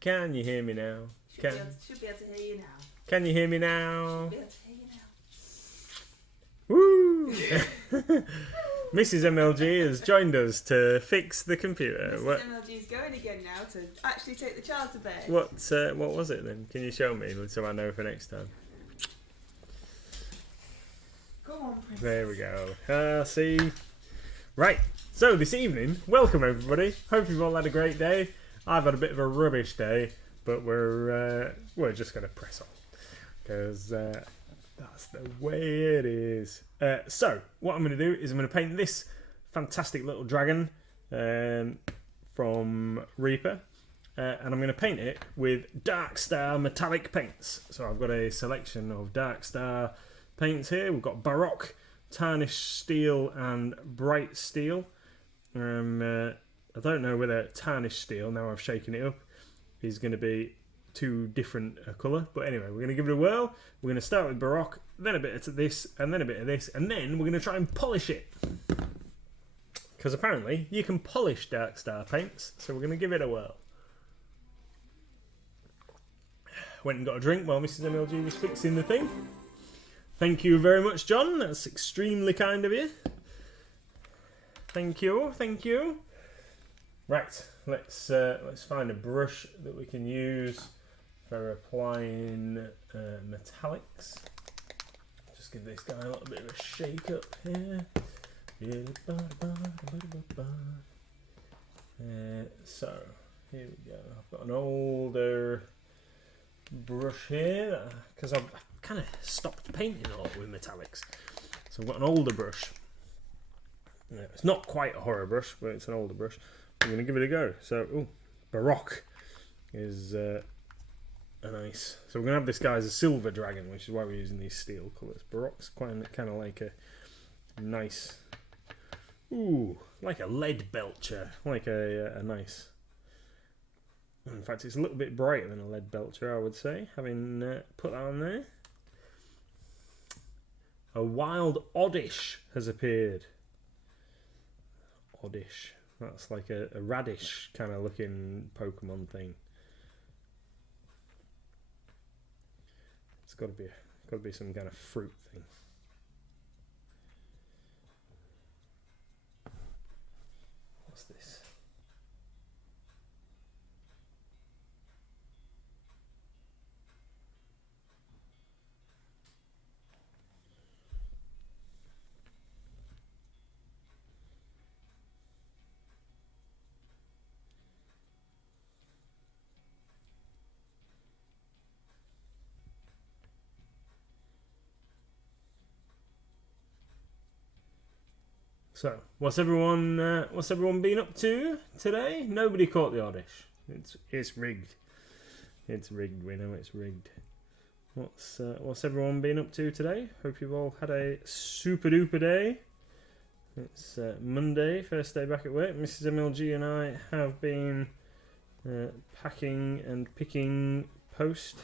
Can you hear me now? Should be able to hear you now. Can you hear me now? Should be able to hear you now. Woo! Mrs. MLG has joined us to fix the computer. Mrs. MLG is going again now to actually take the child to bed. What was it then? Can you show me so I know for next time? Go on, Princess. There we go. See? Right. So this evening, welcome everybody. Hope you've all had a great day. I've had a bit of a rubbish day, but we're just going to press on because that's the way it is. So what I'm going to do is I'm going to paint this fantastic little dragon from Reaper, and I'm going to paint it with Dark Star metallic paints. So I've got a selection of Dark Star paints here. We've got Baroque, Tarnished Steel, and Bright Steel. I don't know whether Tarnished Steel, now I've shaken it up, is going to be too different a colour. But anyway, we're going to give it a whirl. We're going to start with Baroque, then a bit of this, and then a bit of this, and then we're going to try and polish it. Because apparently you can polish Dark Star paints, so we're going to give it a whirl. Went and got a drink while Mrs. MLG was fixing the thing. Thank you very much, John. That's extremely kind of you. Thank you, thank you. Right, let's find a brush that we can use for applying metallics. Just give this guy a little bit of a shake up here. So here we go. I've got an older brush here because I've kind of stopped painting a lot with metallics. So I've got an older brush. It's not quite a horror brush, but it's an older brush. I'm going to give it a go. So, Baroque is a nice. So we're going to have this guy as a silver dragon, which is why we're using these steel colours. Baroque's quite kind of like a nice, like a lead belcher, like a nice. In fact, it's a little bit brighter than a lead belcher, I would say. Having put that on there, a wild Oddish has appeared. Oddish. That's like a radish kind of looking Pokemon thing. It's got to be some kind of fruit thing. What's this? So, what's everyone been up to today? Nobody caught the Oddish. It's rigged. It's rigged. We know it's rigged. What's everyone been up to today? Hope you've all had a super duper day. It's Monday, first day back at work. Mrs. MLG and I have been packing and picking post.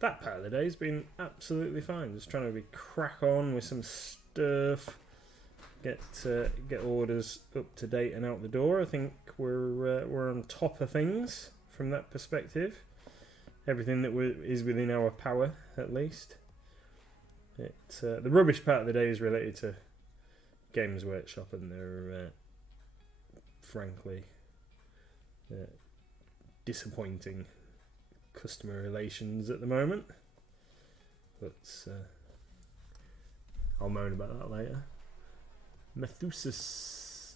That part of the day's been absolutely fine. Just trying to crack on with some stuff, get orders up to date and out the door. I think we're on top of things from that perspective. Everything that is within our power, at least. The rubbish part of the day is related to Games Workshop and their frankly disappointing customer relations at the moment, but I'll moan about that later. Methusus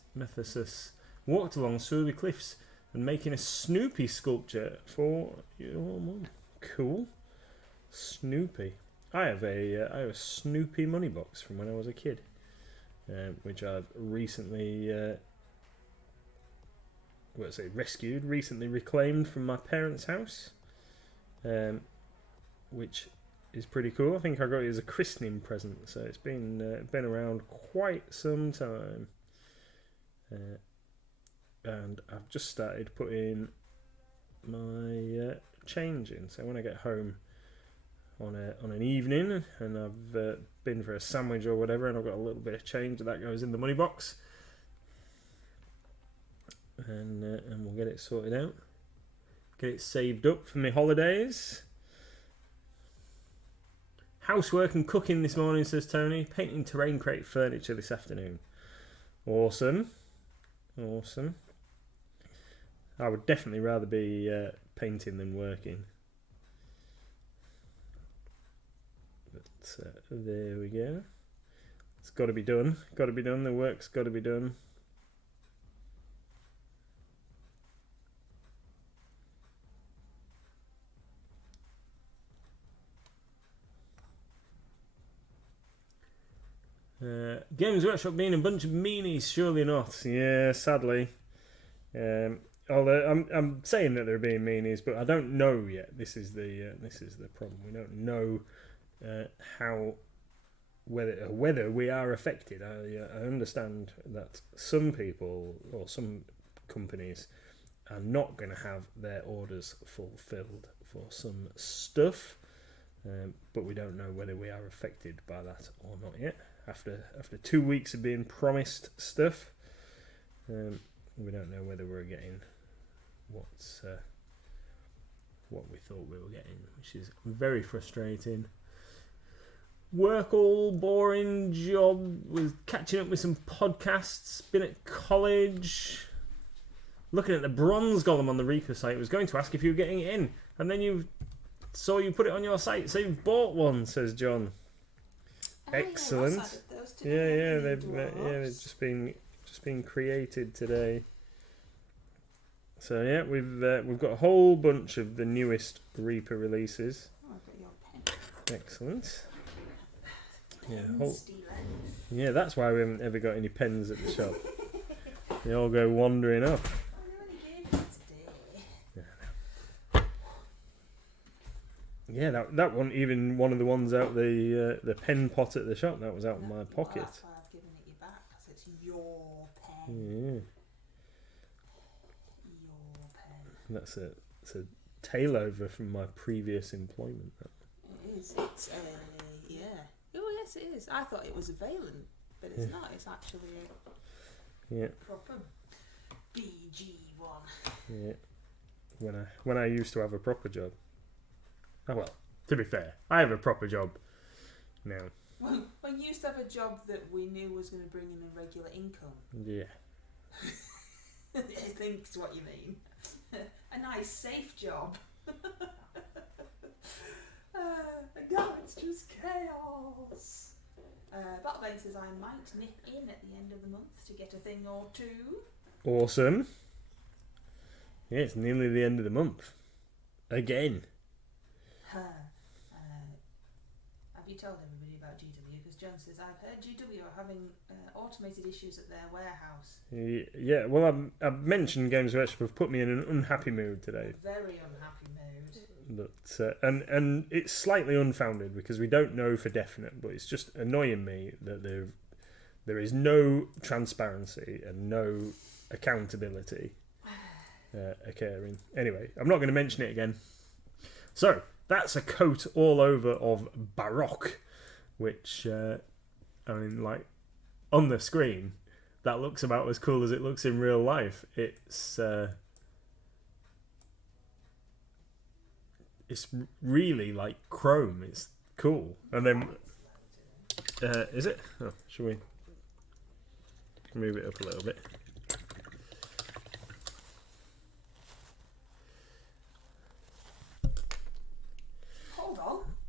walked along Surly Cliffs and making a Snoopy sculpture for your mum. Cool. Snoopy. I have a Snoopy money box from when I was a kid, which I've recently recently reclaimed from my parents' house. Which is pretty cool. I think I got it as a christening present, so it's been around quite some time. And I've just started putting my change in. So when I get home, on an evening, and I've been for a sandwich or whatever, and I've got a little bit of change that goes in the money box, and we'll get it sorted out, get it saved up for my holidays. Housework and cooking this morning, says Tony. Painting terrain crate furniture this afternoon. Awesome. I would definitely rather be painting than working. But there we go. It's got to be done. The work's got to be done. Games Workshop being a bunch of meanies, surely not. Yeah, sadly. Although I'm saying that they're being meanies, but I don't know yet. This is the problem. We don't know whether we are affected. I understand that some people or some companies are not going to have their orders fulfilled for some stuff, but we don't know whether we are affected by that or not yet. After 2 weeks of being promised stuff, we don't know whether we're getting what we thought we were getting, which is very frustrating. Work all boring, job with catching up with some podcasts, been at college, looking at the bronze golem on the Reaper site. Was going to ask if you were getting it in, and then you put it on your site, so you've bought one, says John. Excellent. They've just been created today. So yeah, we've got a whole bunch of the newest Reaper releases. Oh, I've got your pen. Excellent. Yeah, that's why we haven't ever got any pens at the shop. They all go wandering off. Yeah, that wasn't even one of the ones out the pen pot at the shop. That was out of my pocket. Well, that's why I've given it you back, because it's your pen. Yeah. Your pen. That's it's a tailover from my previous employment. It is. It's yeah. Oh yes, it is. I thought it was a Valent, but it's not. It's actually a proper BG1. Yeah. When I used to have a proper job. Oh well, to be fair, I have a proper job now. When you used to have a job that we knew was going to bring in a regular income. Yeah. I think is what you mean. A nice, safe job. No, it's just chaos. Battlebane says I might nip in at the end of the month to get a thing or two. Awesome. Yeah, it's nearly the end of the month. Again. Have you told everybody about GW? Because John says, I've heard GW are having automated issues at their warehouse. Yeah, well, I've mentioned Games Workshop have put me in an unhappy mood today. A very unhappy mood. But and it's slightly unfounded because we don't know for definite, but it's just annoying me that there is no transparency and no accountability occurring. Anyway, I'm not going to mention it again. So, that's a coat all over of Baroque, which, I mean, like, on the screen, that looks about as cool as it looks in real life. It's really like chrome. It's cool. And then, is it? Oh, shall we move it up a little bit?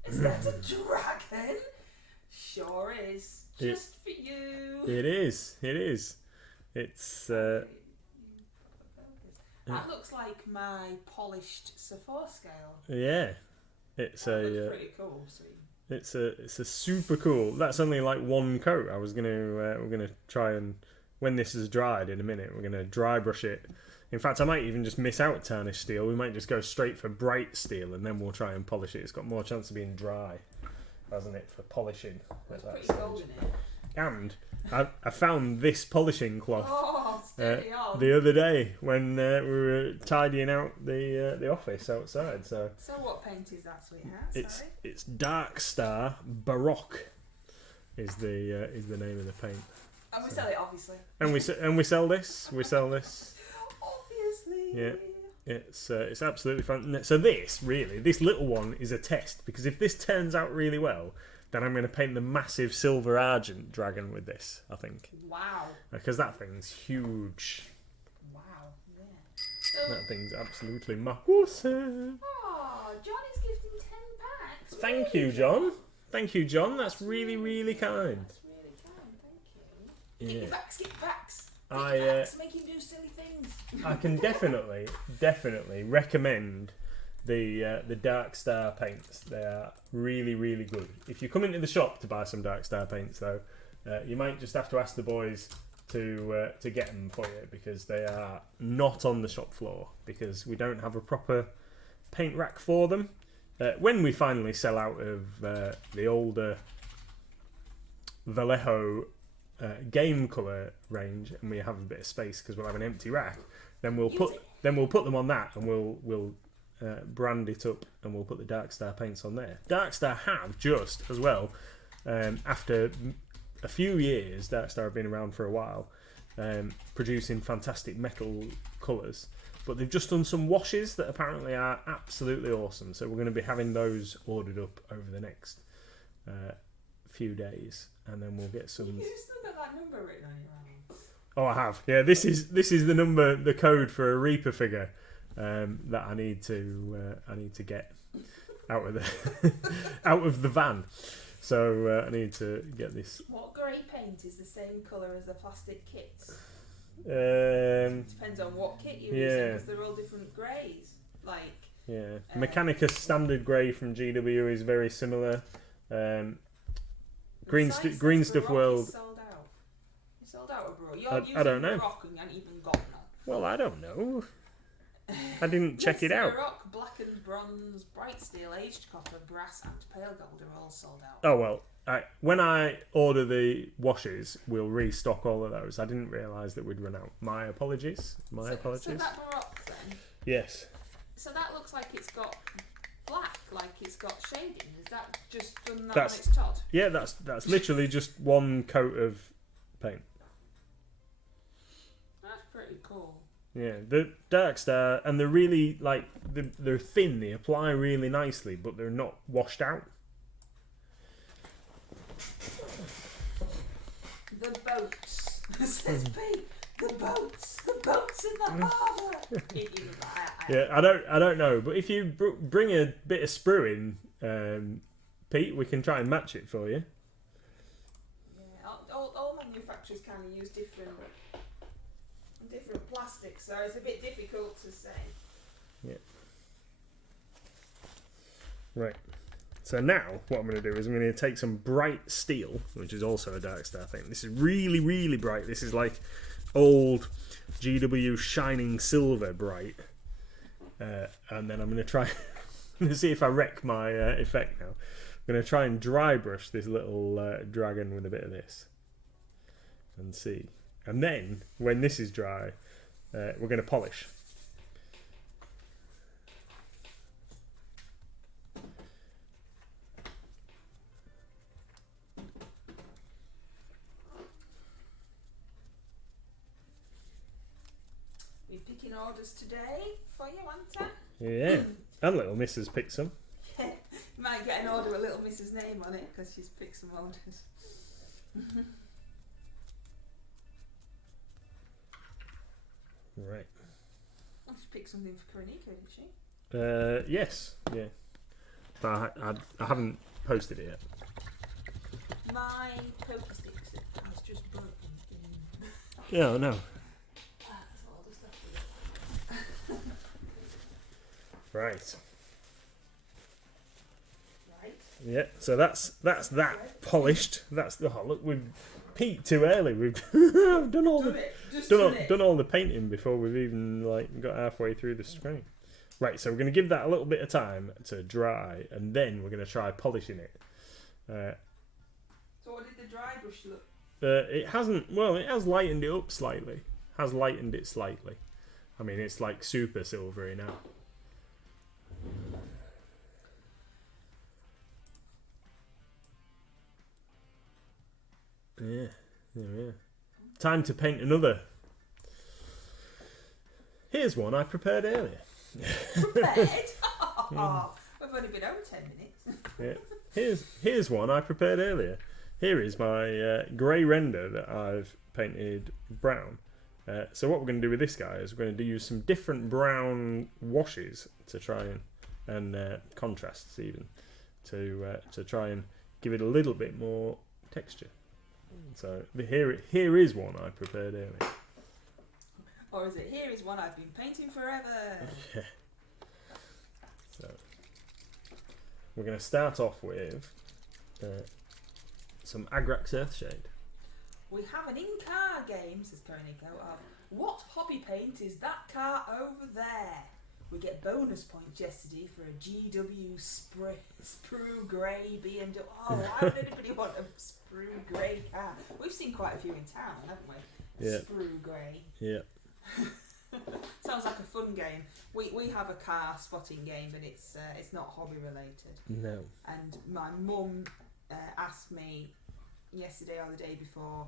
Is that a dragon? Sure is. Just for you. It is. It's that looks like my polished Sappho scale. Yeah. It's pretty cool. It's a super cool. That's only like one coat. I was we're gonna try and, when this is dried in a minute, we're gonna dry brush it. In fact, I might even just miss out tarnished steel. We might just go straight for bright steel, and then we'll try and polish it. It's got more chance of being dry, hasn't it, for polishing? It's pretty golden, isn't it? And I found this polishing cloth. Oh, it's Steady on. the other day when we were tidying out the office outside. So what paint is that, sweetheart? It's Dark Star Baroque is the name of the paint. And we sell it, obviously. And we sell this. We sell this. Obviously. Yeah. It's absolutely fun. So this little one is a test, because if this turns out really well, then I'm going to paint the massive silver argent dragon with this, I think. Wow. Because that thing's huge. Wow. Yeah. That thing's absolutely massive. Oh, John is gifting 10 packs. Thank you, John. Thank you, John. That's really, really kind. That's really kind. Thank you. Yeah. Get your backs. Make him do silly things. I can definitely recommend the Dark Star paints. They are really, really good. If you come into the shop to buy some Dark Star paints, though, you might just have to ask the boys to get them for you, because they are not on the shop floor, because we don't have a proper paint rack for them. When we finally sell out of the older Vallejo game colour range, and we have a bit of space because we'll have an empty rack, then we'll put them on that, and we'll brand it up, and we'll put the Dark Star paints on there. Dark Star have just as well, after a few years, Dark Star have been around for a while, producing fantastic metal colours, but they've just done some washes that apparently are absolutely awesome. So we're going to be having those ordered up over the next few days, and then we'll get some. You've still got that number written on your arm. Oh, I have. Yeah, this is the number, the code for a Reaper figure that I need to get out of the van. So I need to get this. What grey paint is the same colour as the plastic kits? Depends on what kit you're using, because they're all different greys. Mechanicus standard grey from GW is very similar. Green Stuff World. Sold out. You sold out of Baroque. I don't know. Baroque and you haven't even got none. Well, I don't know. I didn't check it out. Baroque, blackened bronze, bright steel, aged copper, brass, and pale gold are all sold out. Oh well. When I order the washes, we'll restock all of those. I didn't realise that we'd run out. My apologies. So that Baroque then? Yes. So that looks like it's got black, like it's got shading. Is that just done that on its Todd? Yeah, that's literally just one coat of paint. That's pretty cool. Yeah, the Dark Star, and they're really they're thin. They apply really nicely, but they're not washed out. The boats. Says Pete. The boats in the harbour. Yeah, I don't know, but if you bring a bit of sprue in, Pete, we can try and match it for you. Yeah, all manufacturers kind of use different plastics, so it's a bit difficult to say. Yeah. Right. So now, what I'm going to do is I'm going to take some bright steel, which is also a Dark Star thing. This is really, really bright. This is like old GW shining silver bright. And then I'm going to try to see if I wreck my effect now. I'm going to try and dry brush this little dragon with a bit of this. And see. And then, when this is dry, we're going to polish. We're picking orders today for you, Wanta. Yeah, and little Mrs. picked some. Yeah, you might get an order with little Mrs. name on it because she's picked some orders. Right. Oh, she picked something for Karenika, didn't she? Yes, yeah. But I haven't posted it yet. My poker sticks has just broken. Yeah, I know. That's all the stuff Right. Right. Yeah. So that's that polished. That's look, we've peaked too early. We've done all done all the painting before we've even got halfway through the screen. Right. So we're going to give that a little bit of time to dry, and then we're going to try polishing it. So what did the dry brush look? It hasn't. Well, it has lightened it up slightly. has lightened it slightly. I mean, it's like super silvery now. Yeah, yeah. Time to paint another. Here's one I prepared earlier. Prepared? Oh, we've only been over 10 minutes. Yeah. Here's one I prepared earlier. Here is my grey render that I've painted brown. So what we're going to do with this guy is we're going to use some different brown washes to try and contrasts even to try and give it a little bit more texture. So here is one I prepared earlier. Or is it, here is one I've been painting forever? Yeah. So we're going to start off with some Agrax Earthshade. We have an in-car game, says Koenico, of what hobby paint is that car over there? We get bonus points yesterday for a GW sprue grey BMW. Oh, why would anybody want a sprue grey car? We've seen quite a few in town, haven't we? Yeah. Sprue grey. Yeah. Sounds like a fun game. We have a car spotting game, but it's not hobby related. No. And my mum asked me yesterday or the day before,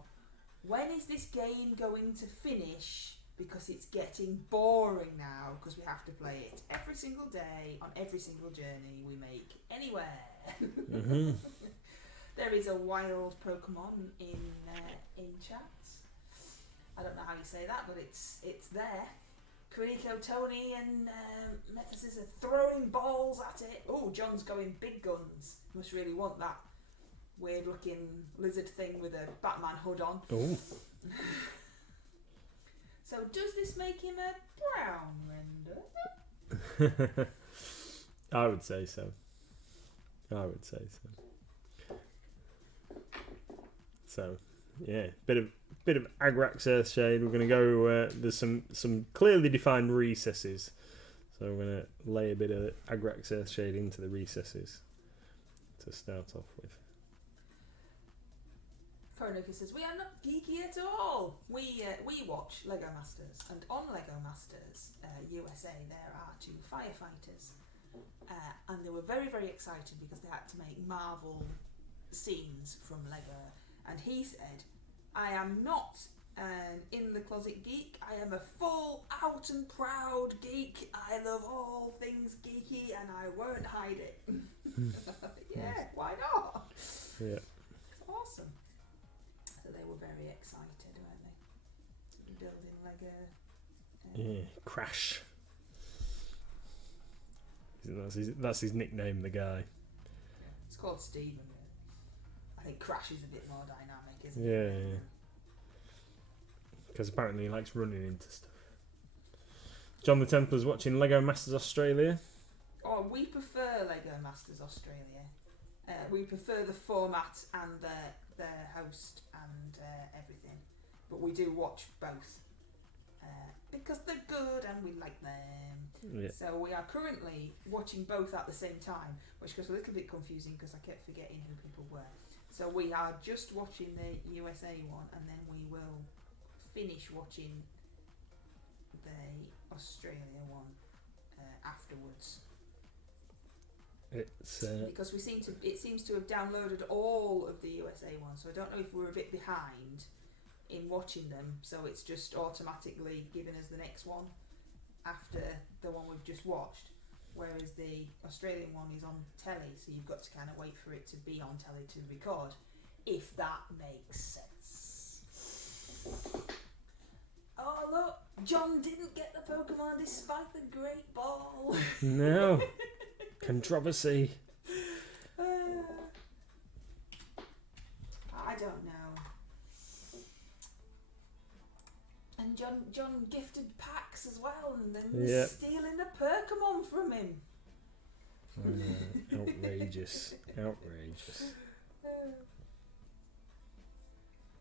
when is this game going to finish? Because it's getting boring now, because we have to play it every single day on every single journey we make anywhere. Mm-hmm. There is a wild Pokemon in chat. I don't know how you say that, but it's there. Kuriko, Tony and Methosis are throwing balls at it. Oh, John's going big guns. Must really want that weird looking lizard thing with a Batman hood on. Oh. So does this make him a brown render? I would say so. So, yeah, bit of Agrax Earthshade. We're going to go. There's some clearly defined recesses, so we're going to lay a bit of Agrax Earthshade into the recesses to start off with. Koenico says, we are not geeky at all. We watch Lego Masters, and on Lego Masters USA there are 2 firefighters, and they were very, very excited because they had to make Marvel scenes from Lego. And he said, I am not an in-the-closet geek, I am a full out and proud geek. I love all things geeky and I won't hide it. Yeah, why not? Yeah. It's awesome. So they were very excited, weren't they? Building Lego. Yeah, Crash. That's his nickname, the guy. It's called Stephen. I think Crash is a bit more dynamic, isn't it? Yeah. Because apparently he likes running into stuff. John the Templar's watching Lego Masters Australia. Oh, we prefer Lego Masters Australia. We prefer the format and the host and everything. But we do watch both. Because they're good and we like them. Yeah. So we are currently watching both at the same time, which was a little bit confusing because I kept forgetting who people were. So we are just watching the USA one, and then we will finish watching the Australia one afterwards. It's because it seems to have downloaded all of the USA ones, so I don't know if we're a bit behind in watching them, so it's just automatically giving us the next one after the one we've just watched, whereas the Australian one is on telly, so you've got to kind of wait for it to be on telly to record, if that makes sense. Oh look, John didn't get the Pokemon despite the great ball. No. Controversy. I don't know. And John gifted packs as well, and then stealing the Pokemon from him. Outrageous.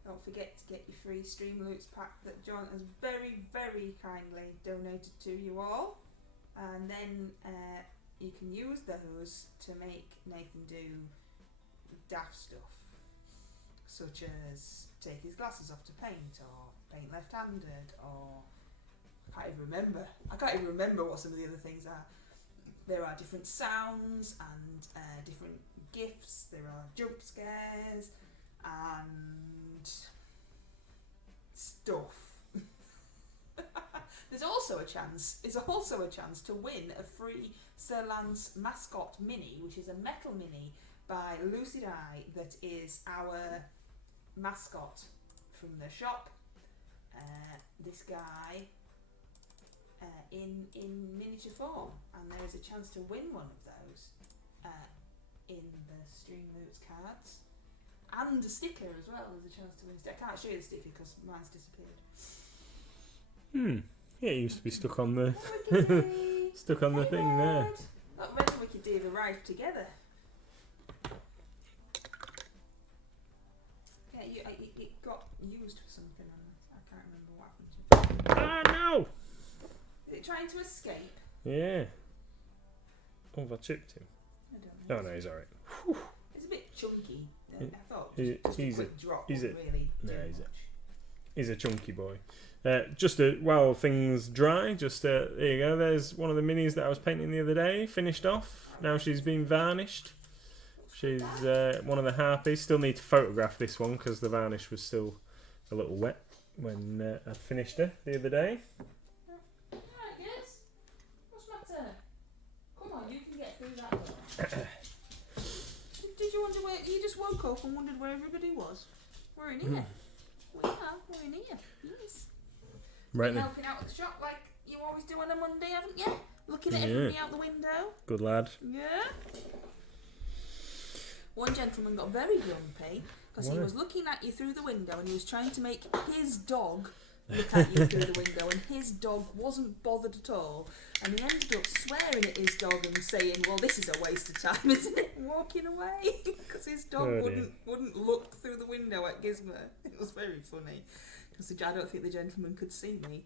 Don't forget to get your free Streamloots pack that John has very, very kindly donated to you all. And then you can use those to make Nathan do daft stuff, such as take his glasses off to paint, or paint left-handed, or I can't even remember what some of the other things are. There are different sounds and different gifts. There are jump scares and stuff. There's also a chance to win a free Sir Lance mascot mini, which is a metal mini by Lucid Eye that is our mascot from the shop. This guy in miniature form, and there is a chance to win one of those in the Stream Roots cards, and a sticker as well. There's a chance to win a sticker. I can't show you the sticker because mine's disappeared. Yeah, it used to be stuck on the stuck on the Hey, thing there. Red. Look, Red and Wicked Dave arrived together. Yeah, it got used for something, and I can't remember what happened to it. Ah no! Is it trying to escape? Yeah. Oh, have I chipped him? I don't know. Oh no, he's alright. It's a bit chunky. I thought He's just a quick drop he's wouldn't really no, do he's a- much. He's a chunky boy. Just while things dry, there you go. There's one of the minis that I was painting the other day, finished off. Now she's been varnished. She's one of the harpies. Still need to photograph this one because the varnish was still a little wet when I finished her the other day. Alright, guys. What's the matter? Come on, you can get through that door. Did you wonder where... You just woke up and wondered where everybody was? We're in here. We're in here. Yes. Right Been then. helping out at the shop like you always do on a Monday, haven't you? Looking at everybody out the window. Good lad. Yeah. One gentleman got very grumpy because he Why? was looking at you through the window and he was trying to make his dog look at you through the window, and his dog wasn't bothered at all, and he ended up swearing at his dog and saying, well, this is a waste of time, isn't it, and walking away because his dog wouldn't look through the window at Gizmo. It was very funny because I don't think the gentleman could see me.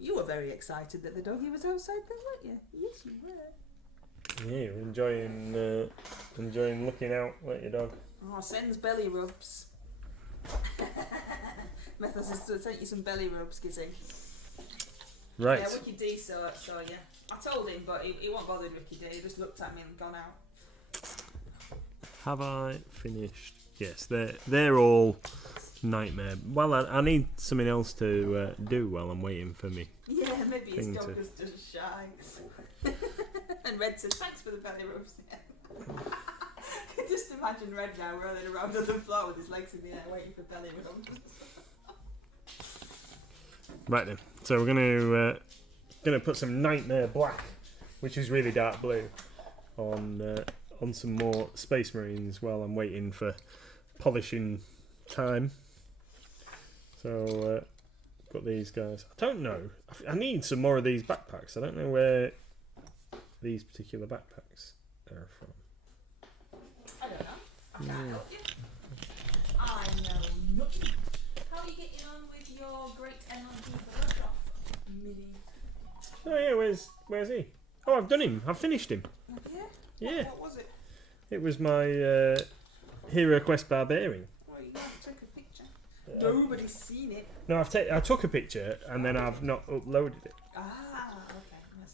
You were very excited that the doggy was outside there, weren't you? Yes, you were. Yeah, you're enjoying looking out at your dog. Oh, sends belly rubs. Methos has sent you some belly rubs, Gizzy. Right. Yeah, Wicked D saw you. I told him, but he wasn't bothered, Wicked D. He just looked at me and gone out. Have I finished? Yes, they're all nightmare. Well, I need something else to do while I'm waiting for me. Yeah, maybe his Thing dog to- was just shy. And Red says, thanks for the belly rubs. I can just imagine Red now rolling around on the floor with his legs in the air waiting for belly rubs. Right then. So we're gonna put some Nightmare Black, which is really dark blue, on some more Space Marines while I'm waiting for polishing time. So got these guys. I don't know. I need some more of these backpacks. I don't know where these particular backpacks are from. I don't know. I can't help you. I know nothing. How are you getting on with your great MLG Barashov mini? Oh yeah, where's he? Oh, I've done him. I've finished him. Yeah? Yeah. What was it? It was my Hero Quest Barbarian. Well, you have to take a picture. Nobody's seen it. No, I took a picture and then I've not uploaded it. Ah,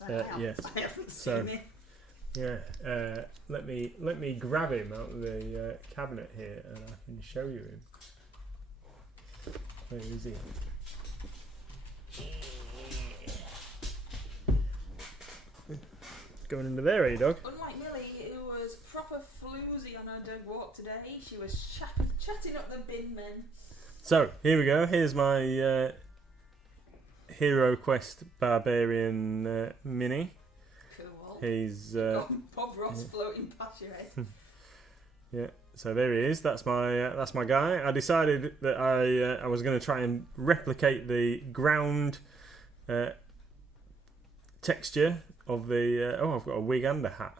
okay. Yes, Yes. I haven't So- seen it. Yeah. Let me grab him out of the cabinet here and I can show you him. Where is he? Going into there, eh, dog? Unlike Millie, who was proper floozy on her dog walk today, she was chatting up the bin men. So here we go. Here's my Hero Quest Barbarian mini. Cool. He's Got Bob Ross floating past your head. yeah. So there he is. That's my guy. I decided that I was going to try and replicate the ground texture of the. I've got a wig and a hat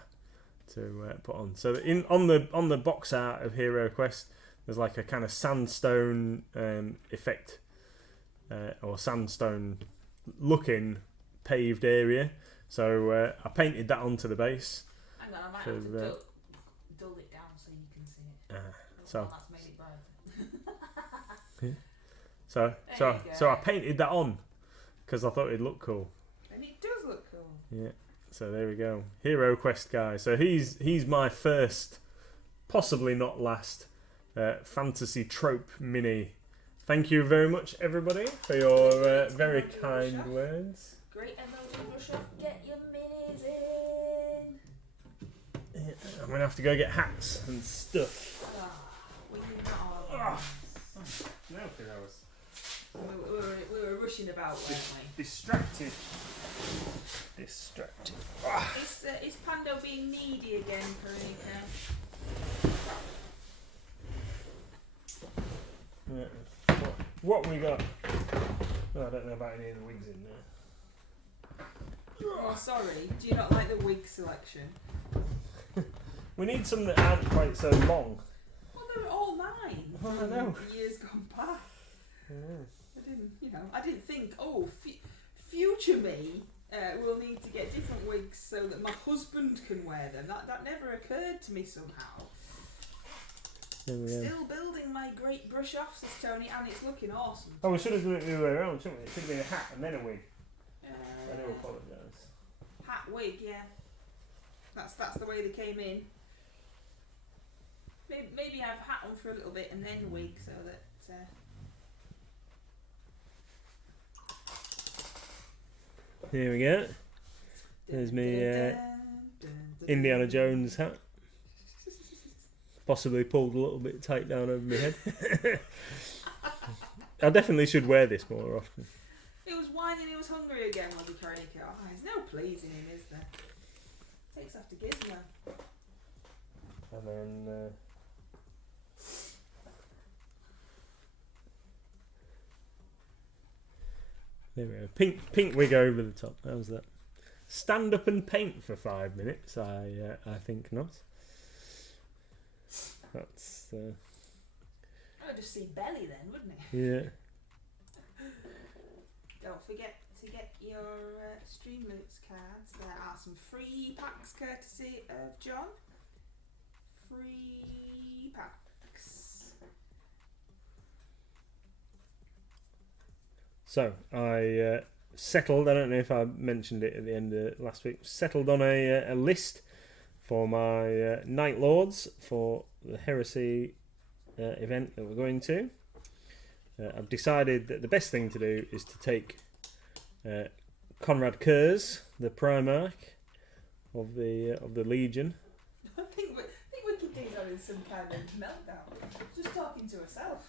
to put on. So on the box art of Hero Quest, there's like a kind of sandstone effect or sandstone looking paved area. So I painted that onto the base. Hang on, I might have to dull it down so you can see it. So Well, that's made it brighter. So I painted that on because I thought it'd look cool. And it does look cool. Yeah. So there we go. Hero Quest guy. So he's my first, possibly not last, fantasy trope mini. Thank you very much, everybody, for your very kind words. Great MLG brush off. Get your minis in. Yeah, I'm gonna have to go get hats and stuff. We knew not all of this. No, because I was We were rushing about, weren't we? distracted. Is Pando being needy again, Karina? Yeah. What we got? Oh, I don't know about any of the wigs in there. Oh, sorry. Do you not like the wig selection? We need some that aren't quite so long. Well, they're all mine. Oh, I from know. Years gone by. Yeah. I didn't think. Oh, future me will need to get different wigs so that my husband can wear them. That never occurred to me somehow. Still building my great brush offs, says Tony, and it's looking awesome. Oh, we should have done it the other way around, shouldn't we? It should have been a hat and then a wig. I do apologise. Hat, wig, yeah. That's the way they came in. Maybe have hat on for a little bit and then wig, so that. Here we go. There's me Indiana Jones hat. Possibly pulled a little bit tight down over my head. I definitely should wear this more often. He was whining he was hungry again, was he, Karnika? Oh, there's no pleasing him, is there? Takes after Gizmo. And then there we go. Pink wig over the top. How's that? Stand up and paint for 5 minutes. I think not. That's. I would just see belly then, wouldn't it? Yeah. Don't forget to get your Streamloots cards. There are some free packs courtesy of John. Free packs. So I settled. I don't know if I mentioned it at the end of last week. Settled on a list for my Nightlords for the Heresy event that we're going to. I've decided that the best thing to do is to take Conrad Kurz, the Primarch of the Legion. I think Wikipedia's having some kind of meltdown. Just talking to herself.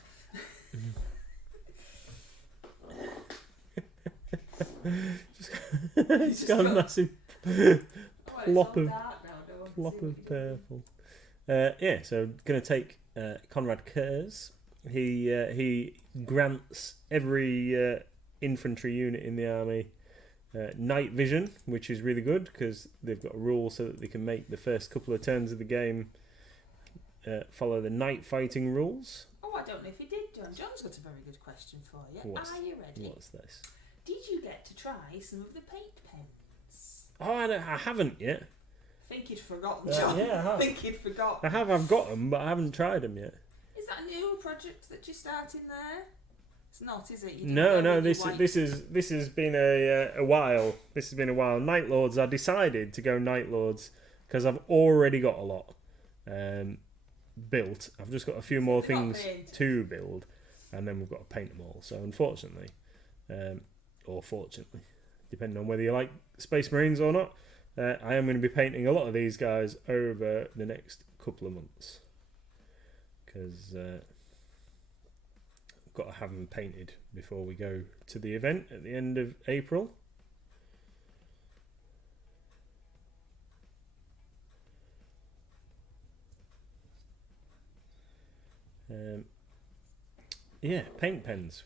It's got a massive plop of purple. Yeah, so gonna take Conrad Kurz. He grants every infantry unit in the army night vision, which is really good because they've got a rule so that they can make the first couple of turns of the game follow the night fighting rules. Oh, I don't know if you did, John. John's got a very good question for you. Are you ready? What's this? Did you get to try some of the paint pens? Oh, I haven't yet. I think you'd forgotten, John. Yeah, I have. I think you'd forgotten. I have. I've got them, but I haven't tried them yet. Is that a new project that you're starting there? It's not, is it? No. This has been a while. This has been a while. Nightlords. I decided to go Nightlords because I've already got a lot built. I've just got a few more things to build, and then we've got to paint them all. So unfortunately, or fortunately, depending on whether you like Space Marines or not, I am going to be painting a lot of these guys over the next couple of months because I've got to have them painted before we go to the event at the end of April. Yeah, paint pens.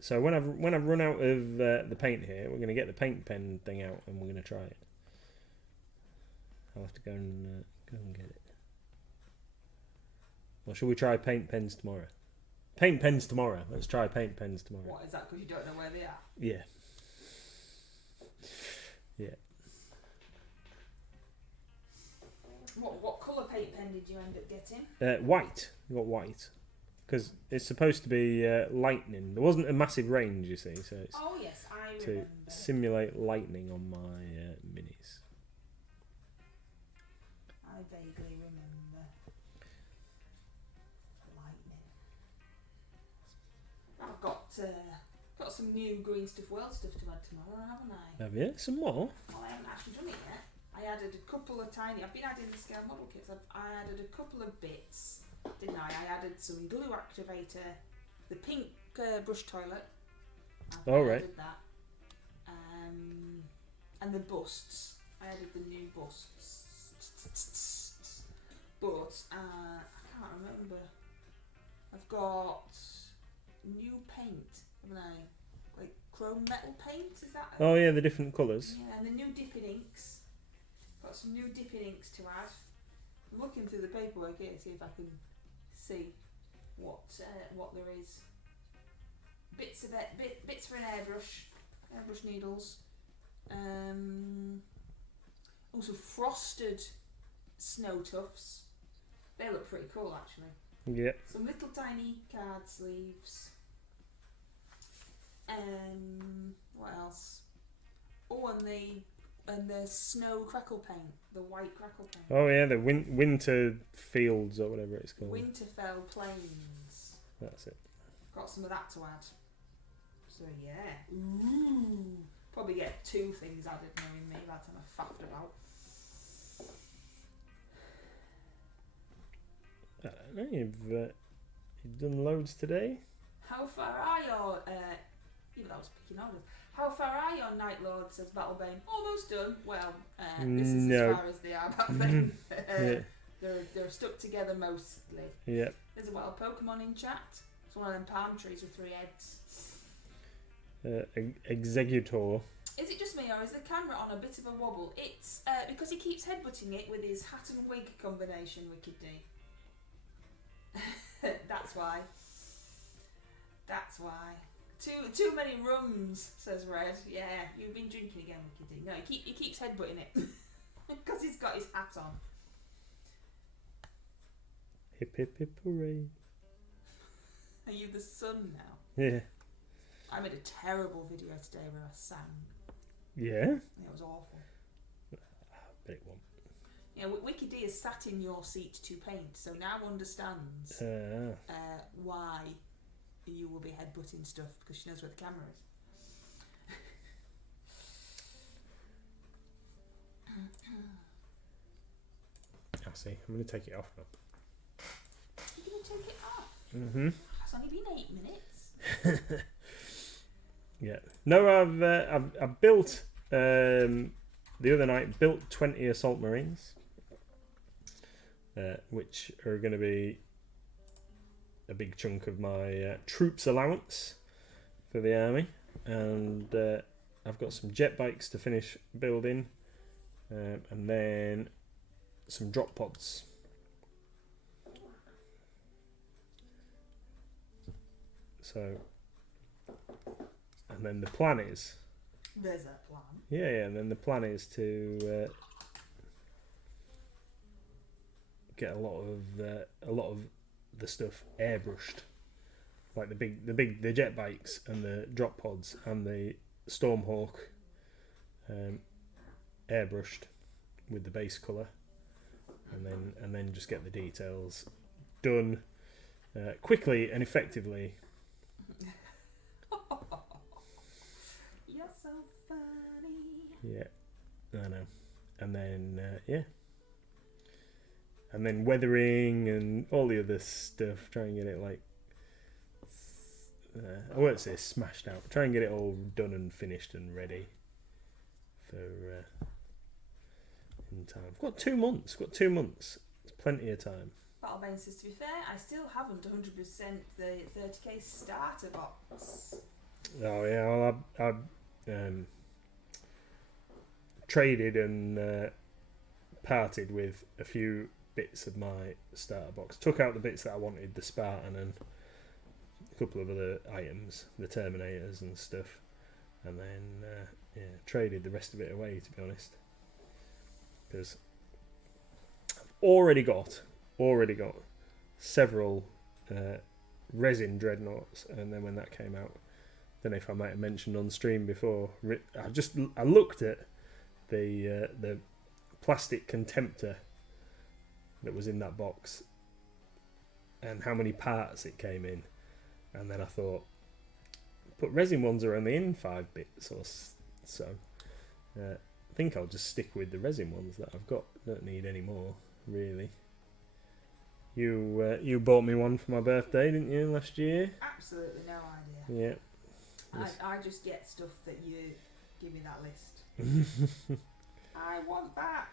So when I've run out of the paint here, we're going to get the paint pen thing out and we're going to try it. I'll have to go and get it. Or shall we try paint pens tomorrow? Paint pens tomorrow. Let's try paint pens tomorrow. What is that? Because you don't know where they are? Yeah. Yeah. What colour paint pen did you end up getting? White. You got white. because it's supposed to be lightning. There wasn't a massive range, you see, so it's Oh yes, I to remember. simulate lightning on my minis. I vaguely remember. Lightning. I've got some new Green Stuff World stuff to add tomorrow, haven't I? Have you? Some more? Well, I haven't actually done it yet. I added a couple of tiny. I've been adding the scale model kits. I added a couple of bits, didn't I? I added some glue activator, the pink brush toilet. Oh, right. Added that. And the busts. I added the new busts. But I can't remember. I've got new paint, haven't I? Like chrome metal paint, is that? Oh yeah, the different colours. Yeah, and the new dipping inks. Got some new dipping inks to add. I'm looking through the paperwork here to see if I can see what there is. Bits of it, bits for an airbrush needles. Also frosted snow tufts. They look pretty cool actually. Yeah. Some little tiny card sleeves. What else? Oh, and the snow crackle paint, the white crackle paint. Oh yeah, the winter fields or whatever it's called. Winterfell Plains. That's it. Got some of that to add. So yeah. Ooh. Probably get 2 things added knowing me by the time I faffed about. I don't know, you've done loads today. How far are your even though I was picking orders. How far are your Nightlords, says Battlebane? Almost done. Well, this is No. as far as they are, Battlebane. Yeah. They're stuck together mostly. Yeah. There's a wild Pokemon in chat. It's one of them palm trees with 3 heads. Executor. Is it just me, or is the camera on a bit of a wobble? It's because he keeps headbutting it with his hat and wig combination, Wicked D. That's why. That's why. Too many rums, says Red. Yeah, you've been drinking again, Wicked D. No, he keeps headbutting it because he's got his hat on. Hip hip hip hooray. Are you the sun now? Yeah. I made a terrible video today where I sang. Yeah? It was awful. Bet it won't. Yeah, Wicked D is sat in your seat to paint, so now understands why you will be headbutting stuff, because she knows where the camera is. I see. I'm going to take it off now. You're going to take it off? Mm-hmm. It's only been 8 minutes. Yeah. No, I've built the other night built 20 assault marines, which are going to be a big chunk of my troops allowance for the army, and I've got some jet bikes to finish building, and then some drop pods. So, and then the plan is... There's a plan. Yeah, and then the plan is to get a lot of the stuff airbrushed, like the jet bikes and the drop pods and the Stormhawk, airbrushed with the base colour, and then just get the details done quickly and effectively. You're so funny. Yeah, I know. And then and then weathering and all the other stuff. Try and get it like I won't say smashed out. Try and get it all done and finished and ready for in time. I've got 2 months. It's plenty of time. Battlebane says, to be fair, I still haven't 100% the 30k starter box. Oh yeah, well I traded and parted with a few bits of my starter box. Took out the bits that I wanted, the Spartan and a couple of other items, the Terminators and stuff, and then traded the rest of it away, to be honest, because I've already got several resin dreadnoughts, and then when that came out, I don't know if I might have mentioned on stream before, I looked at the plastic contemptor that was in that box and how many parts it came in, and then I thought, but resin ones are only in 5 bits or so. I think I'll just stick with the resin ones that I've got. Don't need any more, really. You bought me one for my birthday, didn't you, last year? Absolutely no idea. Yeah. I just get stuff that you give me that list. I want that.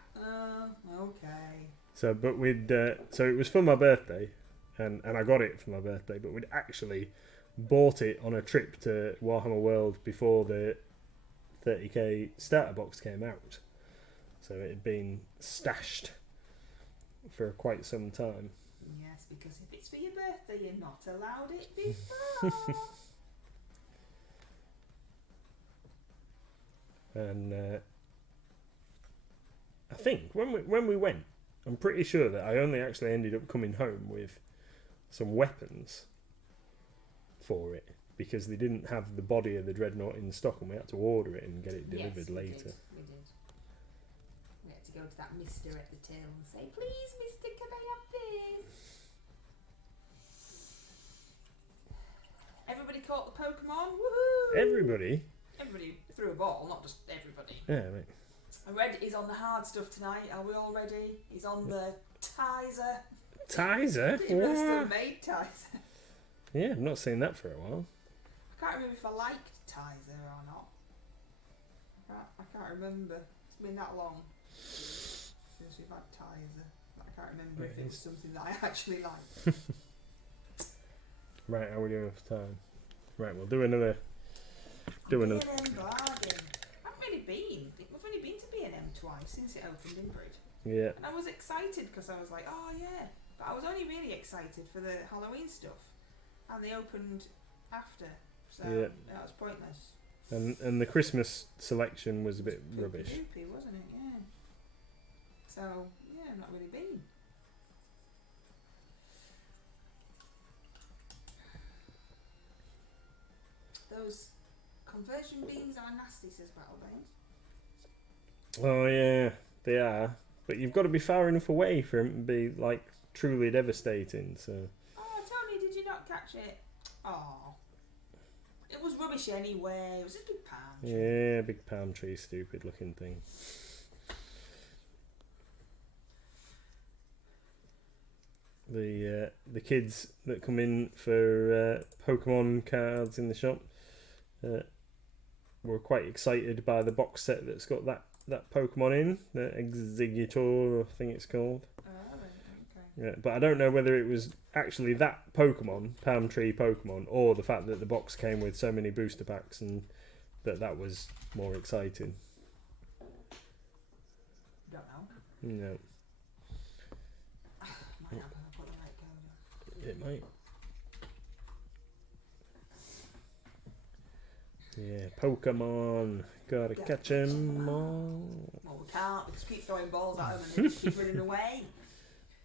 Okay. So, but so it was for my birthday, and I got it for my birthday, but we'd actually bought it on a trip to Warhammer World before the 30k starter box came out. So it had been stashed for quite some time. Yes, because if it's for your birthday, you're not allowed it before. And I think when we went, I'm pretty sure that I only actually ended up coming home with some weapons for it, because they didn't have the body of the dreadnought in stock, and we had to order it and get it delivered later. We did. We had to go to that mister at the till and say, please, mister, can I have this? Everybody caught the Pokemon. Woohoo! Everybody Threw a ball, not just everybody. Yeah, mate. Red is on the hard stuff tonight. Are we all ready? He's on the Tizer. Tizer? Didn't even still made Tizer. Yeah, I've not seen that for a while. I can't remember if I liked Tizer or not. I can't remember. It's been that long since we've had Tizer. I can't remember if it was something that I actually liked. Right, how are we doing for time? Right, we'll do another. B&M bargain. I've really been. We've only been to B&M twice since it opened in Bridge. Yeah. And I was excited because I was like, oh yeah. But I was only really excited for the Halloween stuff. And they opened after. So that was pointless. And the Christmas selection was a bit rubbish. Poopy, wasn't it? Yeah. So, yeah, I've not really been. Those conversion beans are nasty, says Battlebanes. Oh yeah, they are. But you've got to be far enough away for them to be like truly devastating. So. Oh, Tony, did you not catch it? Oh, it was rubbish anyway. It was just a big palm tree. Yeah, big palm tree, stupid looking thing. The kids that come in for Pokemon cards in the shop were quite excited by the box set that's got that Pokemon in, the Exeggutor, I think it's called. Oh, okay. Yeah, but I don't know whether it was actually that Pokemon, Palm Tree Pokemon, or the fact that the box came with so many booster packs and that was more exciting. Don't know. No. Might happen. I'll put the right code on. It might. Yeah, Pokemon. Gotta catch 'em all. Well, we can't because we keep throwing balls at them and they just keep running away.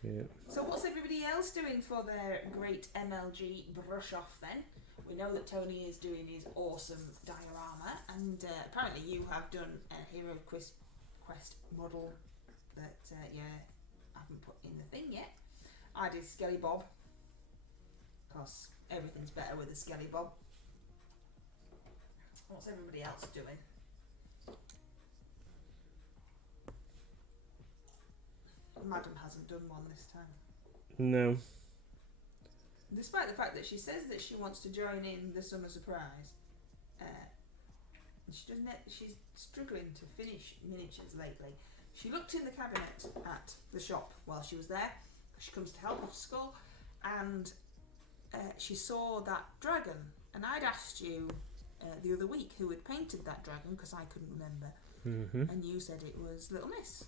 Yeah. So what's everybody else doing for their great MLG brush off then? We know that Tony is doing his awesome diorama, and apparently you have done a Hero Quest model that you haven't put in the thing yet. I did Skelly Bob, because everything's better with a Skelly Bob. What's everybody else doing? Madam hasn't done one this time. No. Despite the fact that she says that she wants to join in the summer surprise, she's struggling to finish miniatures lately. She looked in the cabinet at the shop while she was there. She comes to help after school, and she saw that dragon. And I'd asked you the other week who had painted that dragon because I couldn't remember, and you said it was Little Miss.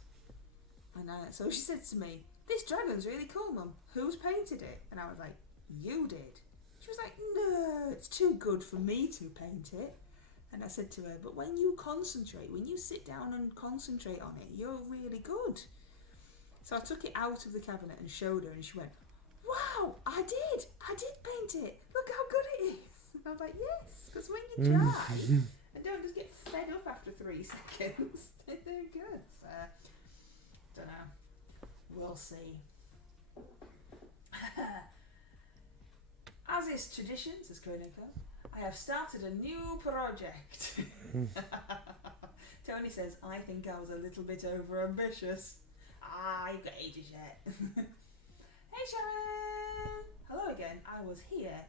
And so she said to me, "This dragon's really cool, Mum. Who's painted it?" And I was like, "You did." She was like, "No, it's too good for me to paint it." And I said to her, "But when you concentrate, when you sit down and concentrate on it, you're really good." So I took it out of the cabinet and showed her, and she went, "Wow, wow, I did paint it. Look how good it is. I was like, yes, because when you try and don't just get fed up after 3 seconds, they're good. So, don't know. We'll see. As is tradition, says Koniko, I have started a new project. Tony says, I think I was a little bit over-ambitious. You've got ages yet. Hey Sharon! Hello again. I was here,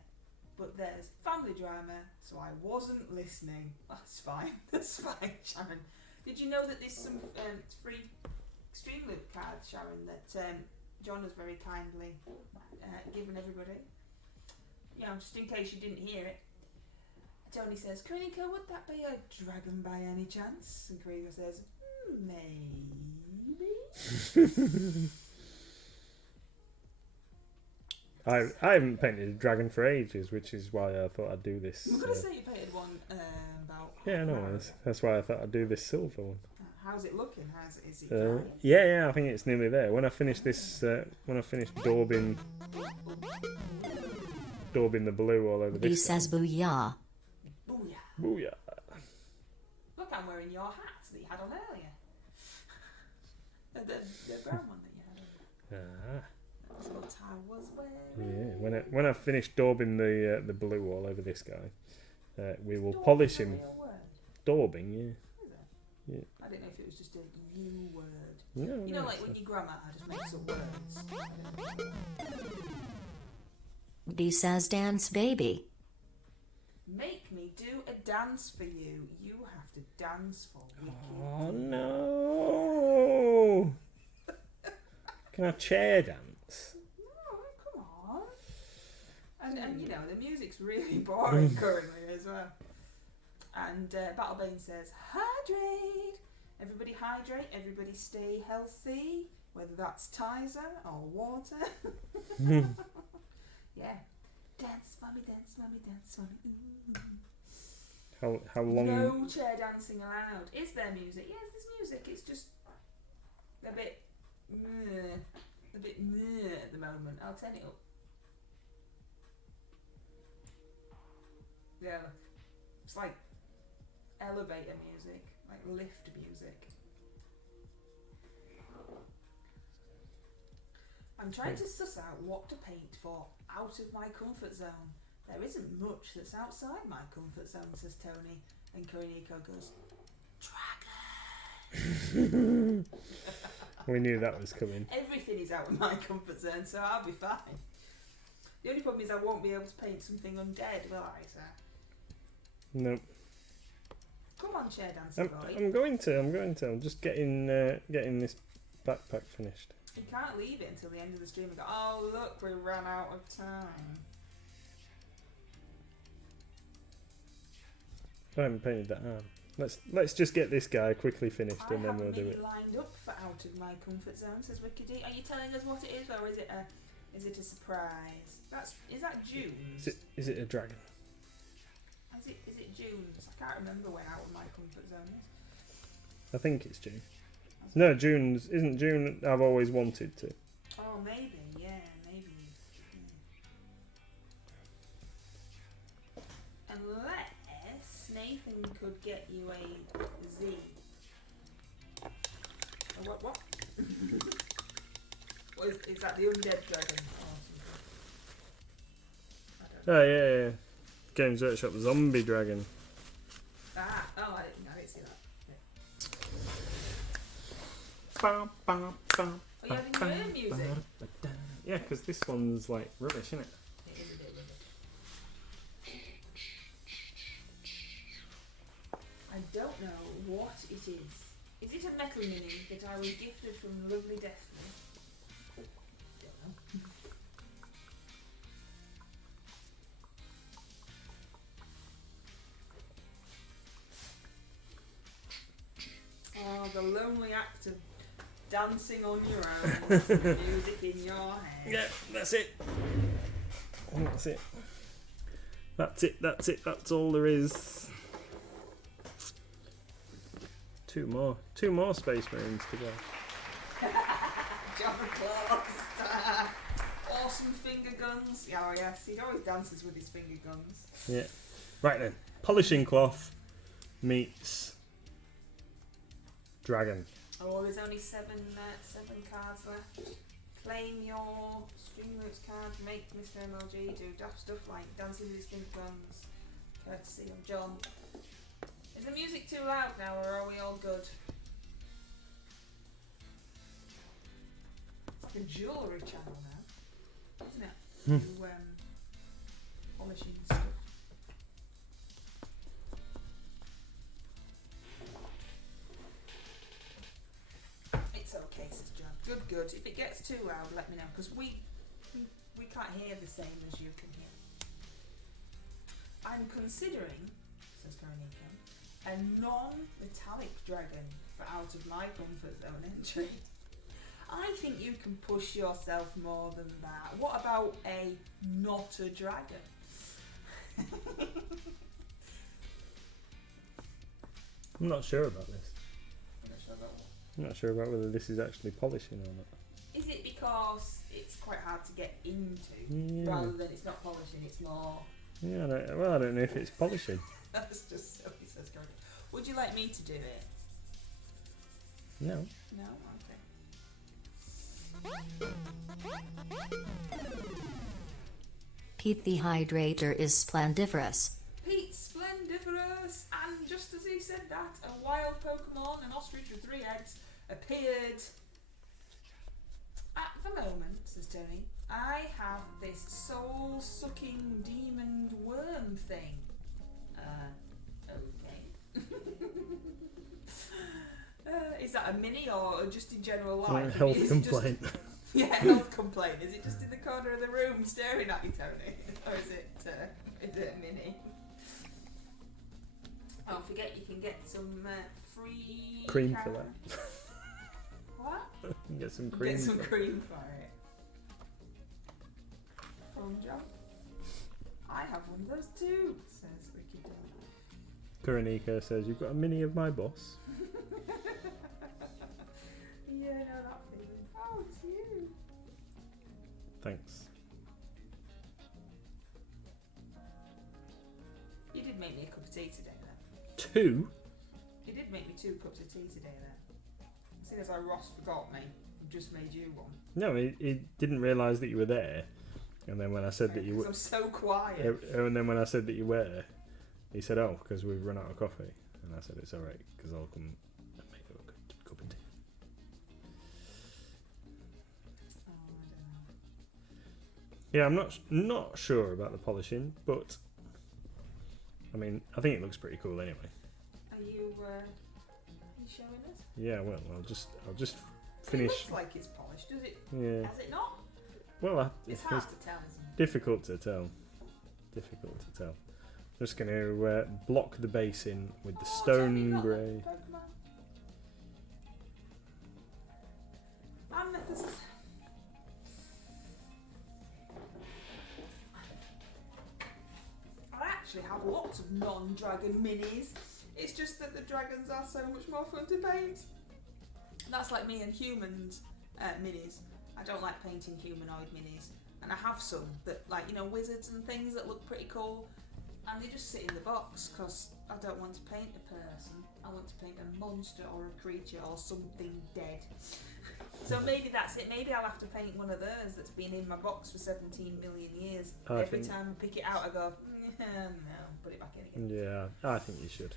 but there's family drama, so I wasn't listening. That's fine. That's fine, Sharon. Did you know that there's some free Extreme Loop cards, Sharon, that John has very kindly given everybody? You know, just in case you didn't hear it. Tony says, Kuniko, would that be a dragon by any chance? And Kuniko says, maybe. I haven't painted a dragon for ages, which is why I thought I'd do this. I'm going to say you painted one about... Yeah, no, that's why I thought I'd do this silver one. How's it looking? Is it dry? Yeah, I think it's nearly there. When I finish this, when I finish daubing the blue all over this. He says booyah. Booyah. Booyah. Look, I'm wearing your hats that you had on earlier. the brown one that you had on. That's what I was wearing. Yeah, when I finish daubing the blue all over this guy, we will polish him. Daubing, yeah. Yeah. I didn't know if it was just a new word. No, you know, like when you grammar, I just makes up words. D says dance baby. Make me do a dance for you. You have to dance for me. Oh no! Can I chair dance? No, come on. And you know, the music's really boring currently as well. And Battlebane says, hydrate! Everybody hydrate, everybody stay healthy, whether that's Tizer or water. Yeah. Dance for me, dance for me, dance for me. How long? No chair dancing allowed. Is there music? Yes, there's music. It's just a bit meh at the moment. I'll turn it up. Yeah, it's like elevator music, like lift music. I'm trying to suss out what to paint for out of my comfort zone. There isn't much that's outside my comfort zone, says Tony. And Koiniko goes, Dragon! We knew that was coming. Everything is out of my comfort zone, so I'll be fine. The only problem is I won't be able to paint something undead, will I, sir? Nope. Come on, chair dancing boy. I'm going to. I'm just getting this backpack finished. You can't leave it until the end of the stream and go, oh look, we ran out of time. I haven't painted that arm. Let's just get this guy quickly finished and then we'll do it. Lined up for out of my comfort zone, says Wickedy. Are you telling us what it is, or is it a surprise? Is that June's? Is it a dragon? Is it June's? I can't remember where out of my comfort zone is. I think it's June. No, June's isn't June. I've always wanted to. Oh, maybe, yeah, maybe. Unless Nathan could get you a Z. What? What is that the undead dragon? Oh yeah. Games Workshop Zombie Dragon. Oh, I didn't see that. Bum, bum, bum, Are you having your own music? Yeah, because this one's like rubbish, isn't it? It is a bit rubbish. I don't know what it is. Is it a metal mini that I was gifted from lovely Destiny? Don't know. Oh, the lonely act of dancing on your own with music in your head. Yeah, that's it. That's all there is. Two more Space Marines to go. John Claus. some finger guns. Oh yes, he always dances with his finger guns. Yeah. Right then. Polishing cloth meets dragon. Oh, there's only seven cards left. Claim your Streamroots card, make Mr. MLG do daft stuff like dancing with his finger guns. Courtesy of John. Is the music too loud now, or are we all good? It's like a jewellery channel now, isn't it? You, polishing stuff. It's okay, says John. Good, good. If it gets too loud, let me know, because we can't hear the same as you can hear. I'm considering, says Karonika, a non-metallic dragon for out of my comfort zone entry. I think you can push yourself more than that. What about a not a dragon? I'm not sure about this. I'm not sure about what. I'm not sure about whether this is actually polishing or not. Is it because it's quite hard to get into, Yeah. rather than it's not polishing, it's more... Yeah, I don't know if it's polishing. That's just silly, says Karonika. Would you like me to do it? No. No? Okay. Pete the Hydrator is splendiferous. Pete Splendiferous, and just as he said that, a wild Pokemon, an ostrich with 3 eggs, appeared. At the moment, says Tony, I have this soul-sucking demon worm thing. Okay. Is that a mini or just in general life? Health Is it complaint. Just, yeah, health complaint. Is it just in the corner of the room staring at you, Tony? Or is it a mini? Oh, forget you can get some free Cream for that. What? Get some cream. Get some for it. cream for it. From John. I have one of those too, says Ricky Dog. Karonika says, you've got a mini of my boss. Yeah, I know that feeling. Oh, it's you. Thanks. You did make me a cup of tea today then. 2? You did make me 2 cups of tea today then. Seeing as how Ross forgot me, I've just made you one. No, he didn't realise that you were there. And then when I said that you were... I'm so quiet. And then when I said that you were, he said, oh, because we've run out of coffee. And I said, it's alright, because I'll come and make you a cup of tea. Oh, I don't know. Yeah, I'm not sure about the polishing, but... I mean, I think it looks pretty cool anyway. Are you showing us? Yeah, well, I'll just It finish. looks like it's polished, does it? Yeah. Has it not? Well, It's hard to tell, isn't it? difficult to tell. Difficult to tell. Just going to block the base in with the stone grey. Amethyst. I actually have lots of non-dragon minis. It's just that the dragons are so much more fun to paint. That's like me and humans minis. I don't like painting humanoid minis. And I have some that, like, you know, wizards and things that look pretty cool. And they just sit in the box because I don't want to paint a person. I want to paint a monster or a creature or something dead. So maybe that's it. Maybe I'll have to paint one of those that's been in my box for 17 million years. Every time I pick it out, I go, no, put it back in again. Yeah, I think you should.